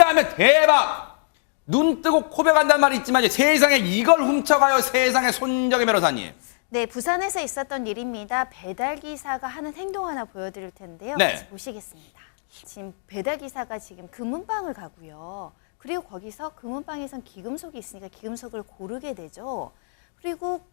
아닌가 하면 대박! 눈 뜨고 코베 간다는 말이 있지만 세상에 이걸 훔쳐가요. 세상에 손정혜 변호사님. 네, 부산에서 있었던 일입니다. 배달기사가 하는 행동 하나 보여드릴 텐데요. 네. 같이 보시겠습니다. 지금 배달기사가 지금 금은방을 가고요. 그리고 거기서 금은방에선 기금속이 있으니까 기금속을 고르게 되죠. 그리고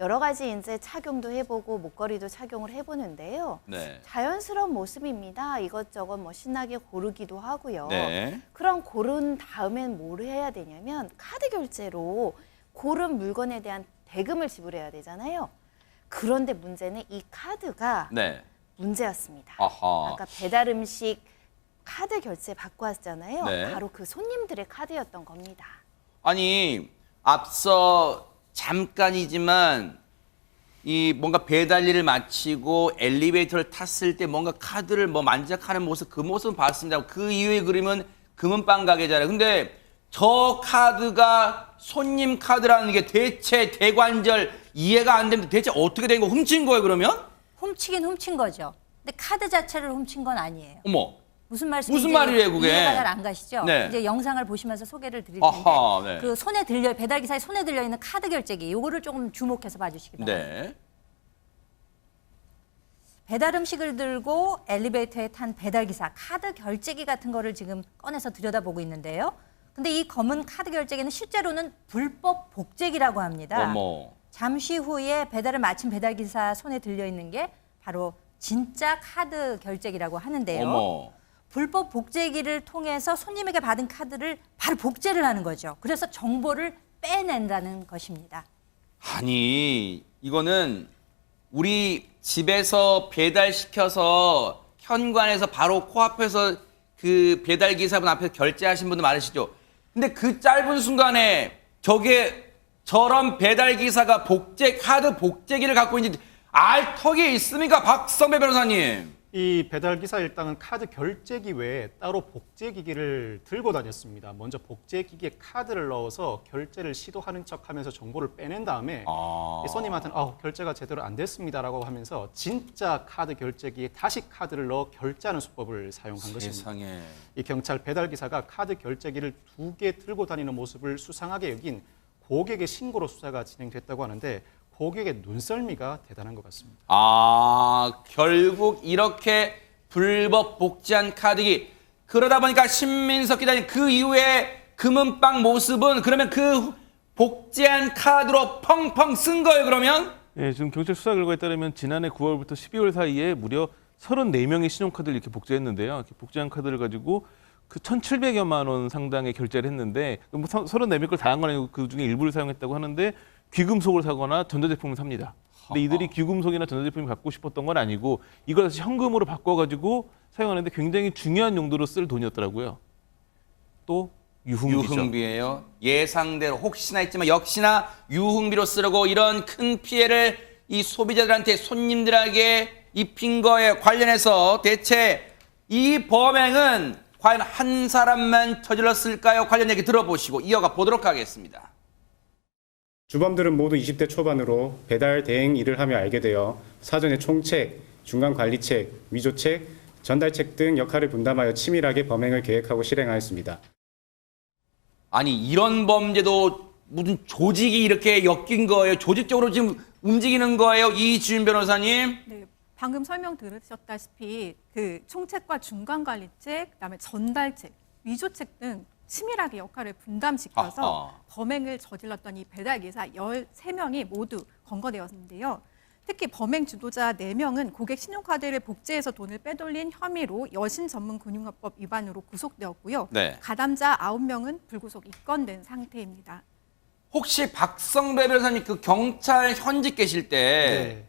여러 가지 이제 착용도 해보고 목걸이도 착용을 해보는데요. 네. 자연스러운 모습입니다. 이것저것 뭐 신나게 고르기도 하고요. 네. 그럼 고른 다음엔 뭘 해야 되냐면 카드 결제로 고른 물건에 대한 대금을 지불해야 되잖아요. 그런데 문제는 이 카드가 네. 문제였습니다. 아하. 아까 배달 음식 카드 결제 받고 왔잖아요. 네. 바로 그 손님들의 카드였던 겁니다. 아니, 앞서 잠깐이지만 이 뭔가 배달 일을 마치고 엘리베이터를 탔을 때 뭔가 카드를 뭐 만지작하는 모습, 그 모습은 봤습니다. 그 이후의 그림은 금은방 가게잖아요. 근데 저 카드가 손님 카드라는 게 대체 대관절 이해가 안 되는데 대체 어떻게 된 거 훔친 거예요, 그러면? 훔치긴 훔친 거죠. 근데 카드 자체를 훔친 건 아니에요. 어머. 무슨 말씀인지 무슨 말이에요, 그게? 이해가 잘 안 가시죠? 네. 이제 영상을 보시면서 소개를 드릴 텐데 아하, 네. 그 손에 들려 배달 기사의 손에 들려 있는 카드 결제기 요거를 조금 주목해서 봐주시기 바랍니다. 네. 배달 음식을 들고 엘리베이터에 탄 배달 기사 카드 결제기 같은 거를 지금 꺼내서 들여다보고 있는데요. 근데 이 검은 카드 결제기는 실제로는 불법 복제기라고 합니다. 어머. 잠시 후에 배달을 마친 배달 기사 손에 들려 있는 게 바로 진짜 카드 결제기라고 하는데요. 어머. 불법 복제기를 통해서 손님에게 받은 카드를 바로 복제를 하는 거죠. 그래서 정보를 빼낸다는 것입니다. 아니, 이거는 우리 집에서 배달시켜서 현관에서 바로 코앞에서 그 배달 기사분 앞에서 결제하신 분들 많으시죠? 근데 그 짧은 순간에 저런 배달 기사가 카드 복제기를 갖고 있는지 알 턱이 있습니까? 박성배 변호사님. 이 배달기사 일당은 카드 결제기 외에 따로 복제기기를 들고 다녔습니다. 먼저 복제기기에 카드를 넣어서 결제를 시도하는 척하면서 정보를 빼낸 다음에 이 손님한테는 결제가 제대로 안 됐습니다라고 하면서 진짜 카드 결제기에 다시 카드를 넣어 결제하는 수법을 사용한 것입니다. 세상에. 이 경찰 배달기사가 카드 결제기를 2개 들고 다니는 모습을 수상하게 여긴 고객의 신고로 수사가 진행됐다고 하는데 고객의 눈썰미가 대단한 것 같습니다. 결국 이렇게 불법 복제한 카드기. 그러다 보니까 신민석 기자님 그 이후에 금은방 모습은 그러면 그 복제한 카드로 펑펑 쓴 거예요, 그러면? 네, 지금 경찰 수사 결과에 따르면 지난해 9월부터 12월 사이에 무려 34명의 신용카드를 이렇게 복제했는데요. 이렇게 복제한 카드를 가지고 그 1,700여만 원 상당의 결제를 했는데 뭐 34명 걸 다한 건 아니고 그중에 일부를 사용했다고 하는데 귀금속을 사거나 전자제품을 삽니다. 근데 이들이 귀금속이나 전자제품을 갖고 싶었던 건 아니고 이걸 다시 현금으로 바꿔가지고 사용하는데 굉장히 중요한 용도로 쓸 돈이었더라고요. 또 유흥비죠. 유흥비예요. 예상대로 혹시나 했지만 역시나 유흥비로 쓰려고 이런 큰 피해를 이 소비자들한테 손님들에게 입힌 거에 관련해서 대체 이 범행은 과연 한 사람만 저질렀을까요? 관련 얘기 들어보시고 이어가 보도록 하겠습니다. 주범들은 모두 20대 초반으로 배달 대행 일을 하며 알게 되어 사전에 총책, 중간관리책, 위조책, 전달책 등 역할을 분담하여 치밀하게 범행을 계획하고 실행하였습니다. 아니 이런 범죄도 무슨 조직이 이렇게 엮인 거예요? 조직적으로 지금 움직이는 거예요? 이지윤 변호사님? 네, 방금 설명 들으셨다시피 그 총책과 중간관리책, 그다음에 전달책, 위조책 등 치밀하게 역할을 분담시켜서 아하. 범행을 저질렀던 이 배달기사 13명이 모두 검거되었는데요. 특히 범행 주도자 4명은 고객 신용카드를 복제해서 돈을 빼돌린 혐의로 여신전문금융업법 위반으로 구속되었고요. 네. 가담자 9명은 불구속 입건된 상태입니다. 혹시 박성배 변호사님 그 경찰 현직 계실 때 네.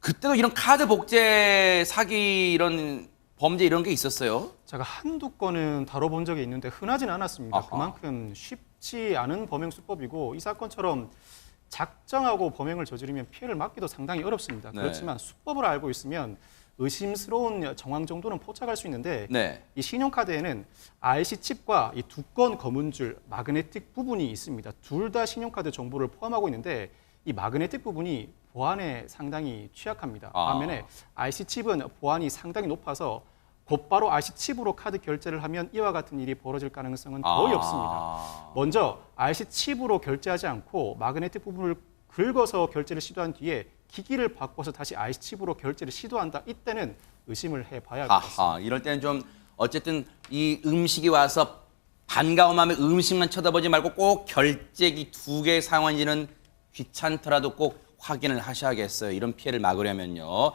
그때도 이런 카드 복제 사기 이런 범죄 이런 게 있었어요? 제가 한두 건은 다뤄본 적이 있는데 흔하진 않았습니다. 아하. 그만큼 쉽지 않은 범행 수법이고 이 사건처럼 작정하고 범행을 저지르면 피해를 막기도 상당히 어렵습니다. 네. 그렇지만 수법을 알고 있으면 의심스러운 정황 정도는 포착할 수 있는데 네. 이 신용카드에는 RC 칩과 이 두꺼운 검은 줄 마그네틱 부분이 있습니다. 둘 다 신용카드 정보를 포함하고 있는데 이 마그네틱 부분이 보안에 상당히 취약합니다. 반면에 RC 칩은 보안이 상당히 높아서 곧바로 RC 칩으로 카드 결제를 하면 이와 같은 일이 벌어질 가능성은 거의 없습니다. 먼저 RC 칩으로 결제하지 않고 마그네틱 부분을 긁어서 결제를 시도한 뒤에 기기를 바꿔서 다시 RC 칩으로 결제를 시도한다. 이때는 의심을 해봐야 겠습니다. 아하, 이럴 때는 좀 어쨌든 이 음식이 와서 반가운 마음에 음식만 쳐다보지 말고 꼭 결제기 2개 사용한지는 귀찮더라도 꼭 확인을 하셔야겠어요. 이런 피해를 막으려면요.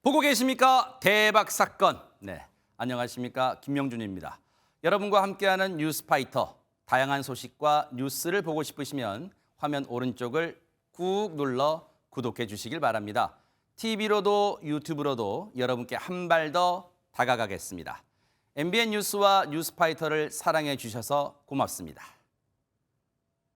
보고 계십니까? 대박 사건. 네, 안녕하십니까? 김명준입니다. 여러분과 함께하는 뉴스파이터. 다양한 소식과 뉴스를 보고 싶으시면 화면 오른쪽을 꾹 눌러 구독해 주시길 바랍니다. TV로도 유튜브로도 여러분께 한 발 더 다가가겠습니다. MBN 뉴스와 뉴스파이터를 사랑해 주셔서 고맙습니다.